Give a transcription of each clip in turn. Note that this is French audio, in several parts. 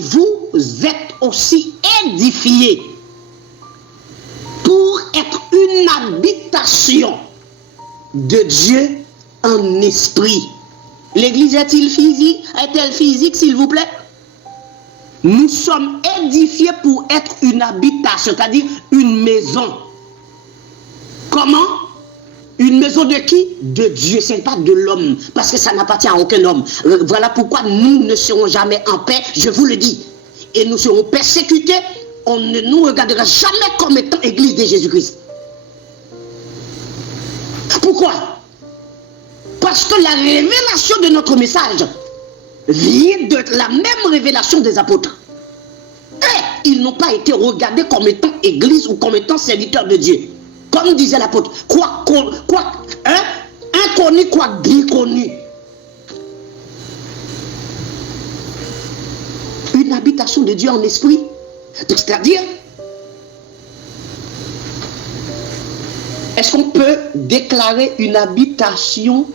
vous êtes aussi édifiés pour être une habitation de Dieu en esprit. L'église est-elle physique, s'il vous plaît? Nous sommes édifiés pour être une habitation, c'est-à-dire une maison. Comment? Une maison de qui? De Dieu, ce n'est pas de l'homme, parce que ça n'appartient à aucun homme. Voilà pourquoi nous ne serons jamais en paix, je vous le dis. Et nous serons persécutés, on ne nous regardera jamais comme étant église de Jésus-Christ. Pourquoi? Parce que la révélation de notre message vient de la même révélation des apôtres. Et ils n'ont pas été regardés comme étant église ou comme étant serviteurs de Dieu. Comme disait l'apôtre, inconnu, quoi bien connu. Une habitation de Dieu en esprit. C'est-à-dire, est-ce qu'on peut déclarer une habitation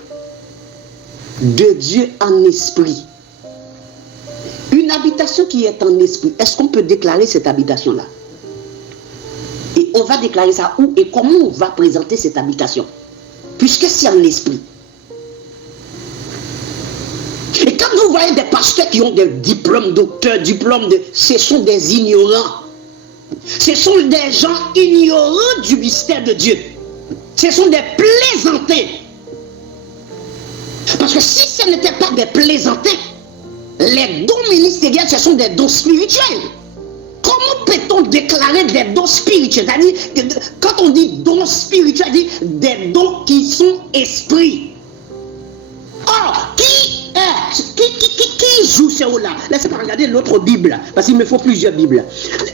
de Dieu en esprit? Une habitation qui est en esprit, est-ce qu'on peut déclarer cette habitation-là? Et on va déclarer ça où et comment on va présenter cette habitation? Puisque c'est en esprit. Et quand vous voyez des pasteurs qui ont des diplômes docteurs, ce sont des ignorants. Ce sont des gens ignorants du mystère de Dieu. Ce sont des plaisantés. Parce que si ce n'était pas des plaisantés, les dons ministériels, ce sont des dons spirituels. Comment peut-on déclarer des dons spirituels? C'est-à-dire, quand on dit dons spirituels, c'est-à-dire des dons qui sont esprits. Or, qui joue ce rôle-là? Laissez-moi regarder l'autre Bible, parce qu'il me faut plusieurs Bibles.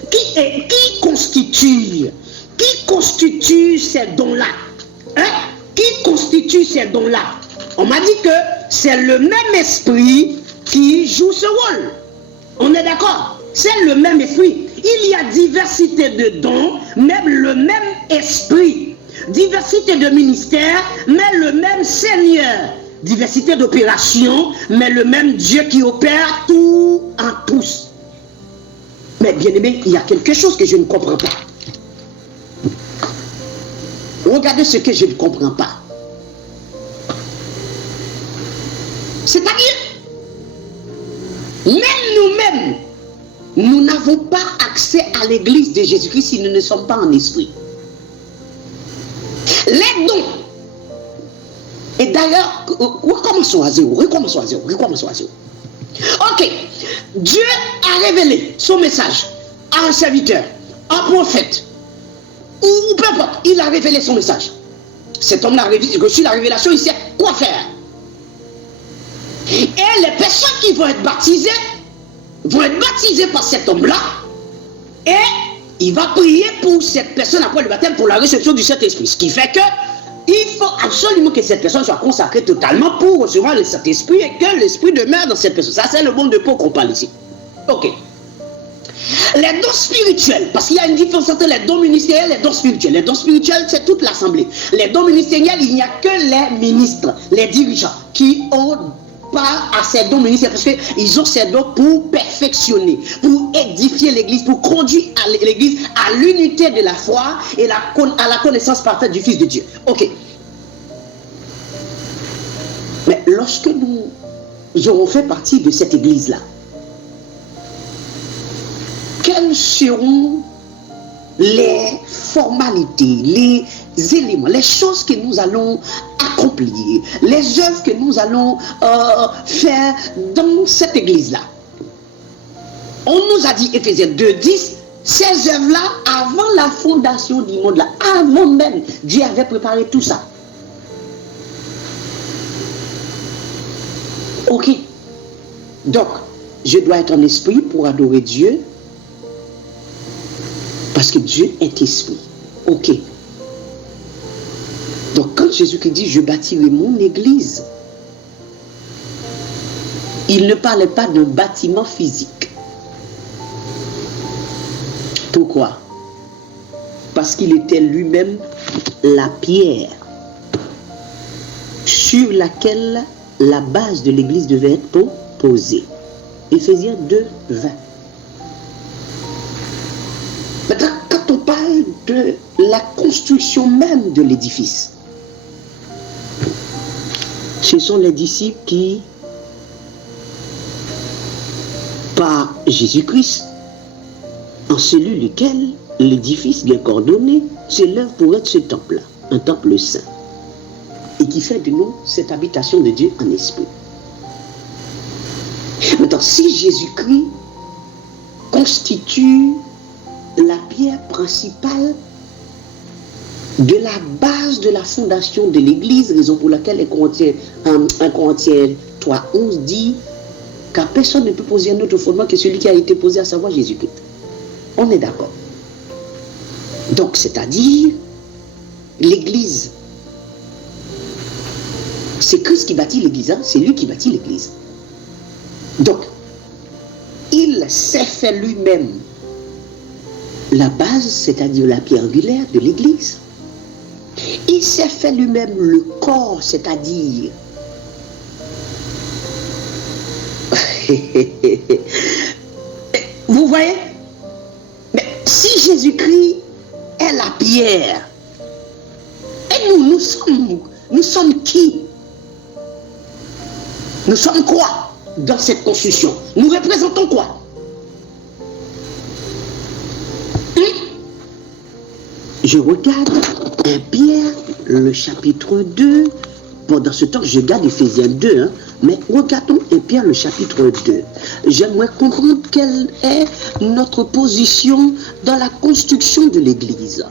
Qui constitue ces dons-là? Qui constitue ces dons-là? On m'a dit que c'est le même esprit qui joue ce rôle. On est d'accord? C'est le même esprit. Il y a diversité de dons, même le même esprit. Diversité de ministères, mais le même Seigneur. Diversité d'opérations, mais le même Dieu qui opère tout en tous. Mais bien aimé, il y a quelque chose que je ne comprends pas. Regardez ce que je ne comprends pas. C'est-à-dire, même nous-mêmes, nous n'avons pas accès à l'église de Jésus-Christ si nous ne sommes pas en esprit. Les dons. Et d'ailleurs, recommençons à zéro. Ok. Dieu a révélé son message à un serviteur, un prophète, ou peu importe, il a révélé son message. Cet homme a reçu la révélation, il sait quoi faire. Et les personnes qui vont être baptisées par cet homme-là, et il va prier pour cette personne après le baptême pour la réception du Saint-Esprit. Ce qui fait que il faut absolument que cette personne soit consacrée totalement pour recevoir le Saint-Esprit et que l'Esprit demeure dans cette personne. Ça, c'est le monde de peau qu'on parle ici. Ok. Les dons spirituels, parce qu'il y a une différence entre les dons ministériels et les dons spirituels. Les dons spirituels, c'est toute l'assemblée. Les dons ministériels, il n'y a que les ministres, les dirigeants, qui ont pas à ces dons ministériels, parce qu'ils ont ces dons pour perfectionner, pour édifier l'église, pour conduire l'église à l'unité de la foi et à la connaissance parfaite du Fils de Dieu. Ok. Mais lorsque nous aurons fait partie de cette église-là, quelles seront les formalités, les éléments, les choses que nous allons accomplir, les œuvres que nous allons faire dans cette église-là? On nous a dit, Éphésiens 2:10, ces œuvres-là, avant la fondation du monde-là, avant même, Dieu avait préparé tout ça. Ok. Donc, je dois être en esprit pour adorer Dieu, parce que Dieu est esprit. Ok. Donc quand Jésus-Christ dit « Je bâtirai mon église », il ne parlait pas d'un bâtiment physique. Pourquoi? Parce qu'il était lui-même la pierre sur laquelle la base de l'église devait être posée. Éphésiens 2:20. de la construction même de l'édifice. Ce sont les disciples qui, par Jésus-Christ, en celui lequel l'édifice bien coordonné s'élève pour être ce temple-là, un temple saint, et qui fait de nous cette habitation de Dieu en esprit. Maintenant, si Jésus-Christ constitue la pierre principale de la base de la fondation de l'Église, raison pour laquelle 1 Corinthiens 3:11 dit car personne ne peut poser un autre fondement que celui qui a été posé, à savoir Jésus-Christ. On est d'accord. Donc, c'est-à-dire, l'Église, c'est Christ qui bâtit l'Église, hein? C'est lui qui bâtit l'Église. Donc, il s'est fait lui-même la base, c'est-à-dire la pierre angulaire de l'Église. Il s'est fait lui-même le corps, c'est-à-dire vous voyez? Mais si Jésus-Christ est la pierre, et nous sommes qui? Nous sommes quoi dans cette construction? Nous représentons quoi? Je regarde 1 Pierre, le chapitre 2. Pendant ce temps, je garde Éphésiens 2, hein, mais regardons 1 Pierre, le chapitre 2. J'aimerais comprendre quelle est notre position dans la construction de l'Église.